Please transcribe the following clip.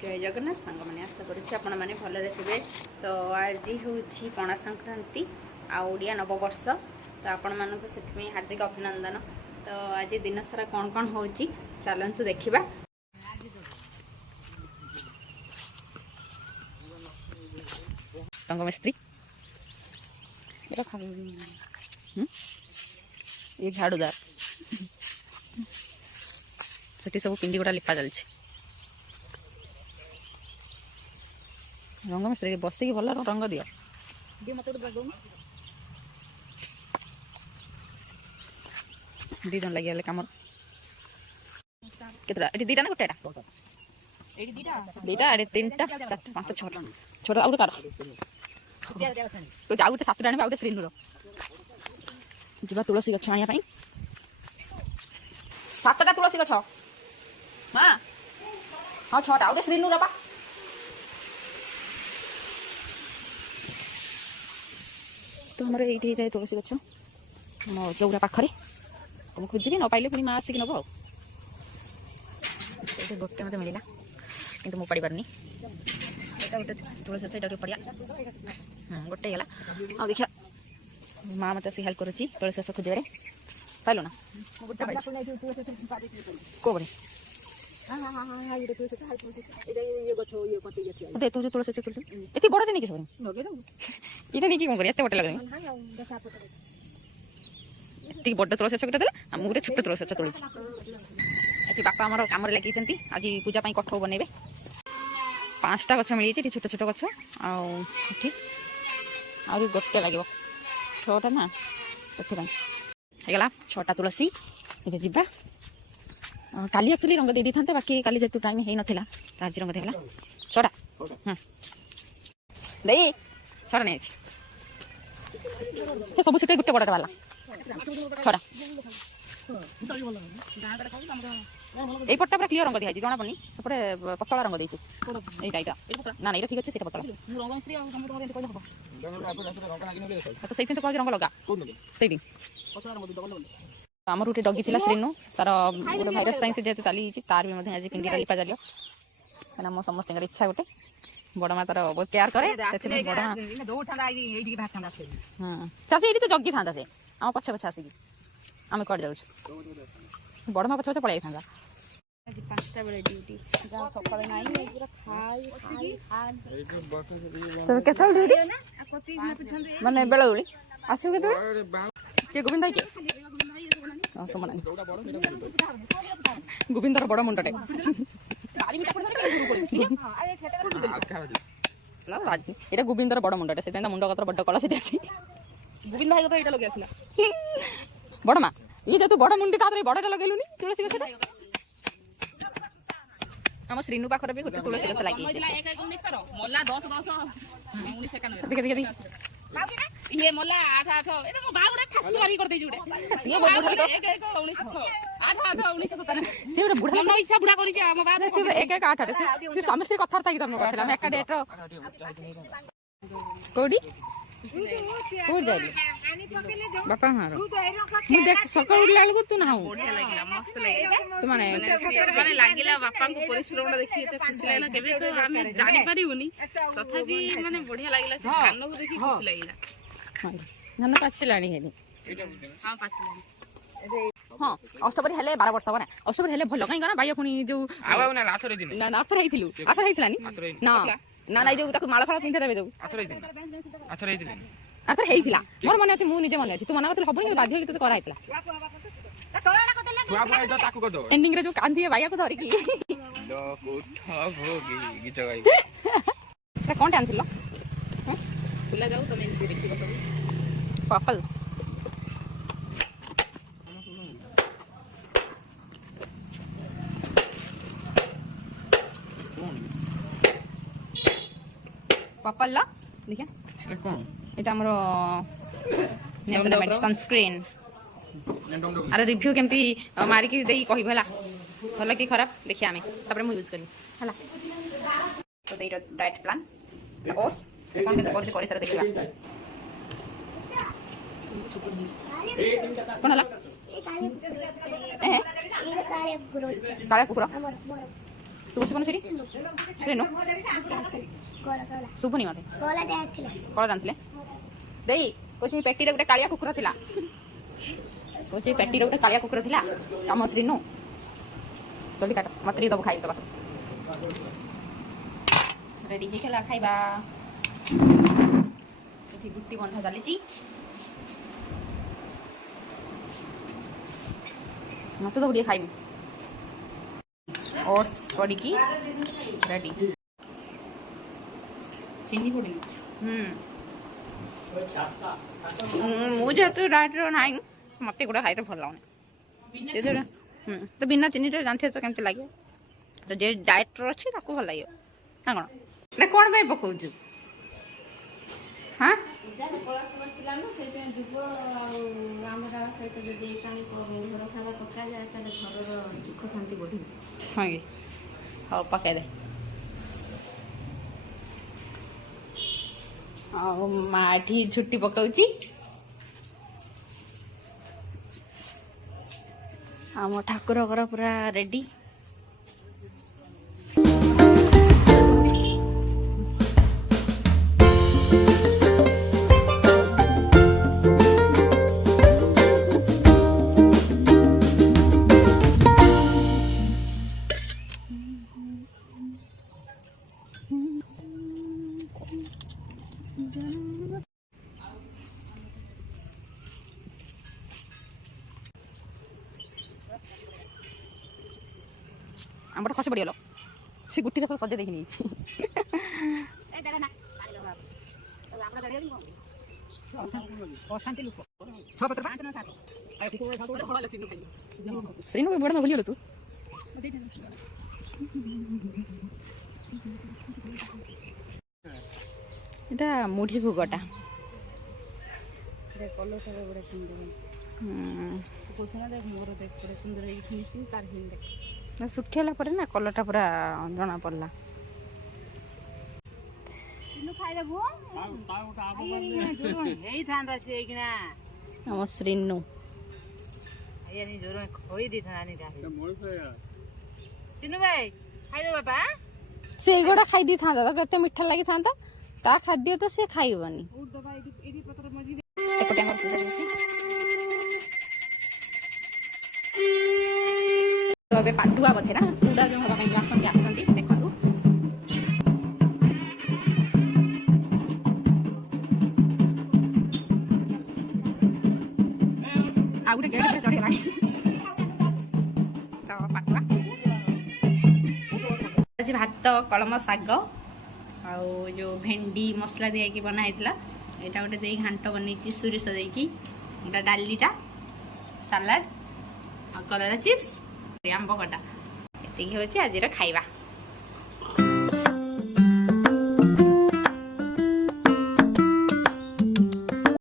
जय जगन्नाथ सांग मैंने आशा करुच्छे आपण मैंने भलरे थे। तो आज हूँ पणा संक्रांति आड़िया नववर्ष तो आपण मानक से हार्दिक अभिनंदन। तो आज दिन सारा कौन कौन हो चलतु देखा। रंग मिस्त्री ये झाड़ूदार से सब पिंडी गुड़ा लिपा चलती रंग मिस्त्री बसिक भल रंग दियो दी जन लगे कम के दीटा ना गोटे दीटा तीन टा पाँच छटा छोटा आउट कार आउ गोटे सातटा आने आउटे श्रीनुर जा तुलसी गछ आने सातटा तुलसी गछ हाँ हाँ छटा आउटे श्रीनुर बा तो हमारे ये जाए तुलसी गछ मो चौरा पाखरे तुम खोजी न पाइले पुणी माँ आसिक नब आ गोटे मत मिलला कि मुझे पड़ी पारनी गोटे तुलसी गछ ये पड़िया गोटे गला आ देखिए माँ मत हेल्प करुच्ची तुलसी गछ खोजे पाइल ना कौ बड़े तू जो तुलसी ये बड़े नहीं सब ये नहीं कौन कर गोटे लगे ये बड़ तुलसी गछ गोटे मुझे छोट तुलसी गछ तोड़ी बापा आम कम लगे आज पूजा कठ बनइबे 5टा गछ मिली छोट छोट गछ आ गोटे लगे 6टा ना से गला 6टा तुलसी ये जा काली एक्चुअली रंग दे था बाकी काली जेतु टाइम हो नाला आज रंग देला 6टा दे 6टा नहीं सब छोटे गोटे बड़टा वाला 6टा ये पट्टा पूरा क्लीयर रंग दिखाई जना पड़नी सेपटे पतला रंग देना ना ये ठीक अच्छे पतला तो से तो रंग लगा से आमर गोटे डगी थी श्रीनु तार गोटे भाइरस से चली तार भी आज पिंडी लिपा चलो कहीं मो समस्त इच्छा गोटे बड़ माँ तार बहुत केयर करे ये तो जगी था से आम पछे पछे आसिक आम कट जाऊँ बड़ माँ पछे पछे पलि था 5टा बेले ड्यूटी सका ना केतल ड्यूटी माने बेला आसो के गोविंद भाई के सुमन गोविंदर बड़ मुंडटे ये गोविंदर बड़ मुंडटे से मुंड कतर बड़ कला से गोविंद भाई कतर लगे बड़ माँ ये तू बड़ मुंडी तार बड़टा लगेलुनी तुलसी गछ आम श्रीनु पाखर भी गोटे तुलसी गछ लगी ये मोला 8 ये मो बा गुडा खास मारी कर दे जुडे ये बुढ़ा 1917 से गोटे बुढ़ा मन इच्छा बुढ़ा करी हम बा से 1 से समस्त कथा था कि तुम करथला हम एक डेट रो कोडी कोड जाई बापा हां मु देख सकाळ उठला लग तू ना बढ़िया लागिला मस्त लागिला तू माने लागिला बापा को परिश्रम देखि एते खुशी लागला केबे हम जानि पारिउनी तथापि माने बढ़िया लागिला धान को देखि खुशी लागिला धान पाचिलाणी हेनी हां पाचिलाणी हाँ अष्टपरी हेले 12 वर्ष बना अष्टपरी हेले भल कहीं बाय पुणी जो आवा ना आथरे दिन ना आथरे हेतिलु आथरे हेतिलानी ना ना ना जो ताको माळ फळ पिंधा देबे जो आथरे हेतिला मोर मन अछि मु निजे मन अछि तू मना करथि हबनी बाध्य कि तो करा हेतिला तू आपण एटा ताको कर दो एंडिंग रे जो कांधी बाया को धरि की दो कोठा भोगी गीत गाई ता कोन आनथिलो ह बुला जाऊ तमे देखि बस पापल पापल ला देखिए कौन एटा हमरो नेसनामेट सनस्क्रीन अरे रिव्यू केमती मारी की देई कहि भला भला की खराब देखिए आमे तबरे मु यूज करी हला तो देई डाइट प्लान ओस कोन के कोन से देखिबा कोन हला काले कुकुर ତୁ ବସି ପଡୁନୁ ସେଠି ଶୁଣୁ ଶୁଭୁନି ମତେ କଳ ଜାଣିଥିଲେ ଦେଇ କହୁଛି ପେଟିରେ ଗୋଟେ କାଳିଆ କୁକୁର ଥିଲା କହୁଛି ପେଟିରେ ଗୋଟେ କାଳିଆ କୁକୁର ଥିଲା ଆମ ଶ୍ରୀନୁ ଜଲ୍ଦି କାଟ ମତେ ଟିକେ ଦବୁ ଖାଇଦବା ରେଡି ହେଇଗଲା ଖାଇବା ଏଠି ଗୁଟି ବନ୍ଧା ଚାଲିଛି ମତେ ଦବୁ ଟିକେ ଖାଇବି ओट्स पड़ी की रेडी चीनी पड़ी मुझे तो डाइट ना मत गोटे खाई भल लगुनि तो बिना चीनी जानते तो केमती लगे तो जे डाइट अच्छी भल लगे ना कौन ना कौन पे पकाउछु हाँ हाँ कि हाँ पकाई दे माठी छुट्टी पकाउची आम ठाकुर घर पूरा रेडी आमर खसी पड़गल से गुटी सब सजा देखी नहीं श्रीनु बड़ा में भूल तू এটা মুড়ি ভোগটা বড় সুন্দর দেখ মোর দেখ বড় সুন্দর এই ফিনিশিং তার হিন দেখ না শুকিলা পরে না কলরটা পুরা জনা পড়লা ইনু খাই দেবো এই থান্ডা সে কিনা আমার শ্রীনু আইয়ানি জোর খই দি থানি তা তিনু ভাই খাই দে বাবা से गोटा खाई दी था केते मिठा लगी था ता खाद्य तो से खाइबनी अबे पाटुआ बथे ना पूरा जो हवा कहीं आसंती आसंती देखो आ गुटे गेट पे चढ़ी लागी तो पाटुआ आज भात कलम शाग आउ जो भेंडी मसला दिया बनाई यहाँ गोटे दे घाट बन सोरिष देकी डालीटा सालाड कलरा चिप्स आंब कटा ये हूँ आज खाଇବା